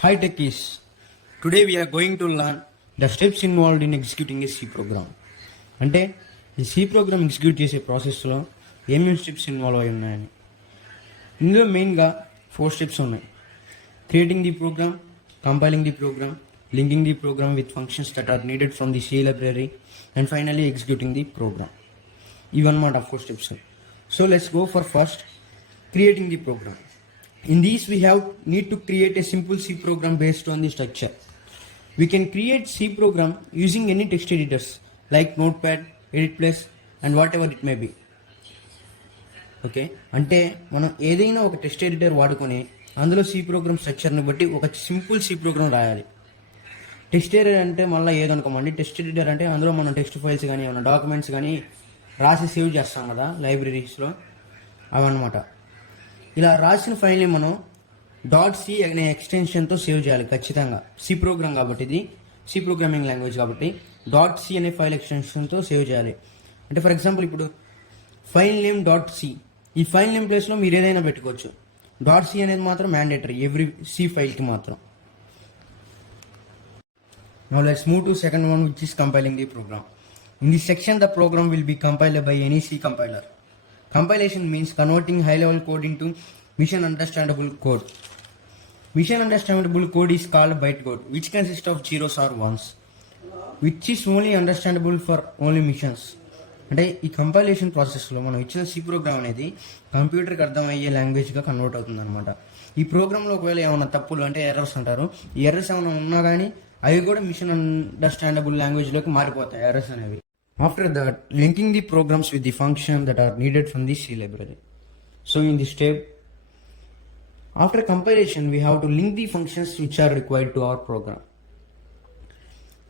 Hi techies. Today we are going to learn the steps involved in executing a C program. అంటే ఈ C program execute చేసే ప్రాసెస్లో ఏమేమి steps involve అయి ఉన్నాయని. ఇందులో మెయిన్గా 4 స్టెప్స్ ఉన్నాయి. Creating the program, compiling the program, linking the program with functions that are needed from the C library and finally executing the program. ఇవన్నమాట 4 steps. So let's go for first creating the program. In these we need to create a simple C program based on the structure. We can create C program using any text editors like Notepad, Edit+, and whatever it may be. Okay, అంటే మనం ఏదైనా ఒక text editor వాడుకొని అందులో C program స్ట్రక్చర్ని బట్టి ఒక simple C program రాయాలి. Text editor అంటే మళ్ళీ ఏదనుకోమండి, టెక్స్ట్ ఎడిటర్ అంటే అందులో మనం టెక్స్ట్ ఫైల్స్ కానీ ఏమైనా డాక్యుమెంట్స్ కానీ రాసి సేవ్ చేస్తాం కదా లైబ్రరీస్లో, అవన్నమాట. ఇలా రాసిన ఫైల్ని మనం .c అనే ఎక్స్టెన్షన్తో సేవ్ చేయాలి ఖచ్చితంగా. సి ప్రోగ్రామ్ కాబట్టి, ఇది సి ప్రోగ్రామింగ్ లాంగ్వేజ్ కాబట్టి .c అనే ఫైల్ ఎక్స్టెన్షన్తో సేవ్ చేయాలి. అంటే ఫర్ ఎగ్జాంపుల్ ఇప్పుడు ఫైల్ నేమ్ .c, ఈ ఫైల్ నేమ్ ప్లేస్లో మీరు ఏదైనా పెట్టుకోవచ్చు. .c అనేది మాత్రం మ్యాండేటరీ ఎవ్రీ సి ఫైల్కి మాత్రం. Now let's move to second one, which is compiling the program. In this section the program will be compiled by any C compiler. Compilation means converting high-level code into mission-understandable code. Mission-understandable code is called bytecode, which consists of zeros or ones, which is only understandable for only missions. అంటే ఈ compilation ప్రాసెస్లో మనం ఇచ్చిన C program అనేది కంప్యూటర్కి అర్థమయ్యే లాంగ్వేజ్గా convert అవుతుంది అనమాట. ఈ ప్రోగ్రాంలో ఒకవేళ ఏమైనా తప్పులు అంటే ఎర్రర్స్ అంటారు, ఈ ఎర్రర్స్ ఏమైనా ఉన్నా కానీ అవి కూడా మిషన్ అండర్స్టాండబుల్ లాంగ్వేజ్లోకి మారిపోతాయి ఎర్రర్స్ అనేవి. After that, linking the programs with the function that are needed from the C library. So in this step, after compilation, we have to link the functions which are required to our program.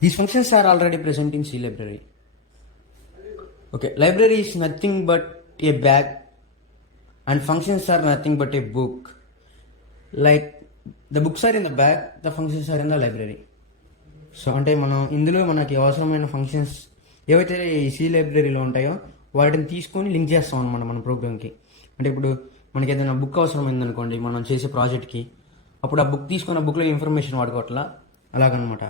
These functions are already present in C library. Okay, library is nothing but a bag and functions are nothing but a book. Like the books are in the bag, the functions are in the library. So అంటే మనం ఇందులో మనకి అవసరమైన functions ఏవైతే ఈ C లైబ్రరీలో ఉంటాయో వాటిని తీసుకొని లింక్ చేస్తాం అనమాట మన ప్రోగ్రామ్కి. అంటే ఇప్పుడు మనకి ఏదైనా బుక్ అవసరమైందనుకోండి మనం చేసే ప్రాజెక్ట్కి, అప్పుడు ఆ బుక్ తీసుకొని ఆ బుక్లో ఇన్ఫర్మేషన్ వాడుకోవట్లా అలాగనమాట.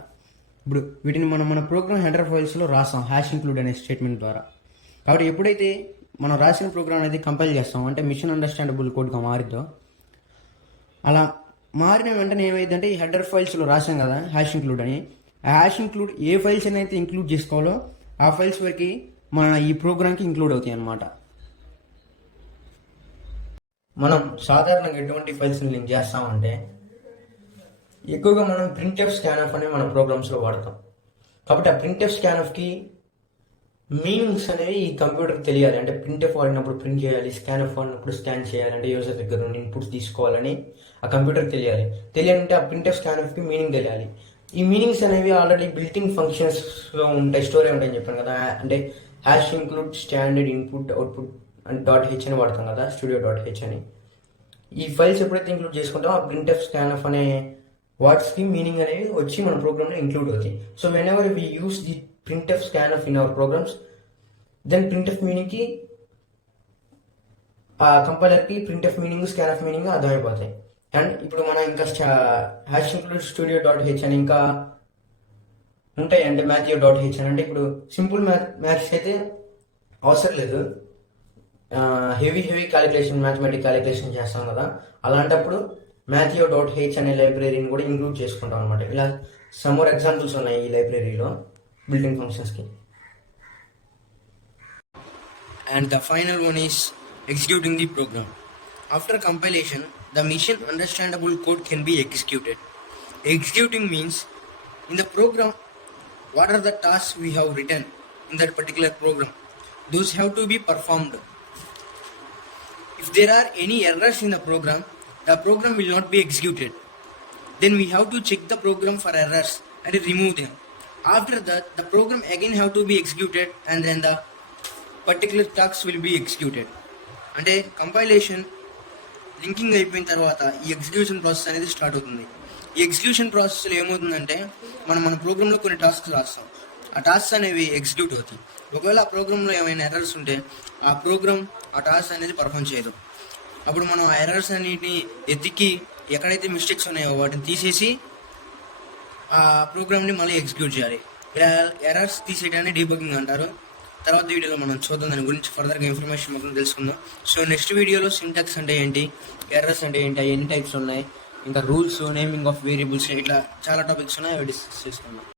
ఇప్పుడు వీటిని మనం మన ప్రోగ్రామ్ హెడర్ ఫైల్స్లో రాస్తాం #include అనే స్టేట్మెంట్ ద్వారా. కాబట్టి ఎప్పుడైతే మనం రాసిన ప్రోగ్రామ్ అనేది కంపైల్ చేస్తాం అంటే మిషన్ అండర్స్టాండబుల్ కోడ్గా మారిద్దో, అలా మారిన వెంటనే ఏమైందంటే ఈ హెడర్ ఫైల్స్లో రాసాం కదా #include అని, ఆ #include ఏ ఫైల్స్ అయితే ఇంక్లూడ్ చేసుకోవాలో ఆ ఫైల్స్ వరకు మన ఈ ప్రోగ్రామ్కి ఇంక్లూడ్ అవుతాయి అన్నమాట. మనం సాధారణంగా ఎటువంటి ఫైల్స్ని లింక్ చేస్తామంటే ఎక్కువగా మనం ప్రింట్ఎఫ్ స్కాన్ఎఫ్ అని మన ప్రోగ్రామ్స్లో వాడతాం. కాబట్టి ఆ ప్రింట్ఎఫ్ స్కాన్ఎఫ్కి మీనింగ్స్ అనేవి ఈ కంప్యూటర్కి తెలియాలి. అంటే ప్రింట్ఎఫ్ వాడినప్పుడు ప్రింట్ చేయాలి, స్కాన్ఎఫ్ వాడినప్పుడు స్కాన్ చేయాలి, అంటే యూజర్ దగ్గర నుండి ఇన్పుట్స్ తీసుకోవాలని ఆ కంప్యూటర్కి తెలియాలంటే ఆ ప్రింట్ఎఫ్ స్కాన్ఎఫ్కి మీనింగ్ తెలియాలి. ఈ మీనింగ్స్ అనేవి ఆల్రెడీ బిల్టింగ్ ఫంక్షన్స్లో ఉంటాయి, స్టోర్ అయి ఉంటాయని చెప్పాను కదా. అంటే #include standard input output and .h అని వాడతాం కదా, studio.h అని. ఈ ఫైల్స్ ఎప్పుడైతే ఇంక్లూడ్ చేసుకుంటామో ఆ ప్రింట్ఎఫ్ స్కాన్ఎఫ్ అనే వర్డ్స్కి మీనింగ్ అనేవి వచ్చి మన ప్రోగ్రామ్లో ఇంక్లూడ్ అవుతాయి. So whenever we use the printf scanf in our programs, then printf మీనింగ్కి ఆ కంపైలర్కి ప్రింట్ఎఫ్ మీనింగ్ స్కాన్ఎఫ్ మీనింగ్ అర్థమైపోతాయి. అండ్ ఇప్పుడు మనం ఇంకా #include studio.h అని ఇంకా ఉంటాయి. అంటే mathio.h అని, అంటే ఇప్పుడు సింపుల్ మ్యాథ్స్ అయితే అవసరం లేదు, హెవీ క్యాలిక్యులేషన్ మ్యాథమెటిక్ క్యాలిక్యులేషన్ చేస్తాం కదా, అలాంటప్పుడు mathio.h అనే లైబ్రరీని కూడా ఇంక్లూడ్ చేసుకుంటాం అనమాట. ఇలా సమ్ మోర్ ఎగ్జాంపుల్స్ ఉన్నాయి ఈ లైబ్రరీలో బిల్డింగ్ ఫంక్షన్స్కి. And the final one is executing the program. After compilation, the mission understandable code can be executed. Executing means in the program, what are the tasks we have written in that particular program? Those have to be performed. If there are any errors in the program will not be executed. Then we have to check the program for errors and remove them. After that, the program again have to be executed and then the particular tasks will be executed. అంటే compilation linking అయిపోయిన తర్వాత ఈ execution process అనేది start అవుతుంది. ఈ execution ప్రాసెస్లో ఏమవుతుందంటే మన ప్రోగ్రాంలో కొన్ని టాస్క్స్ రాస్తాం, ఆ టాస్క్స్ అనేవి ఎగ్జిక్యూట్ అవుతాయి. ఒకవేళ ఆ ప్రోగ్రాంలో ఏమైనా ఎర్రర్స్ ఉంటే ఆ టాస్క్ అనేది పర్ఫామ్ చేయదు. అప్పుడు మనం ఆ ఎర్రర్స్ అన్నిటిని ఎతికి ఎక్కడైతే మిస్టేక్స్ ఉన్నాయో వాటిని తీసేసి ఆ ప్రోగ్రామ్ని మళ్ళీ ఎగ్జిక్యూట్ చేయాలి. ఇలా ఎర్రర్స్ తీసేయడాన్ని డీబగ్గింగ్ అంటారు. తర్వాత వీడియోలో మనం చూద్దాం, దాని గురించి ఫర్దర్గా ఇన్ఫర్మేషన్ మొత్తం తెలుసుకుందాం. సో నెక్స్ట్ వీడియోలో సింటాక్స్ అంటే ఏంటి, ఎర్రర్స్ అంటే ఏంటి, ఎన్ని టైప్స్ ఉన్నాయి, ఇంకా రూల్స్, నేమింగ్ ఆఫ్ వేరియబుల్స్, ఇట్లా చాలా టాపిక్స్ ఉన్నాయి, అవి డిస్కస్ చేసుకుందాం.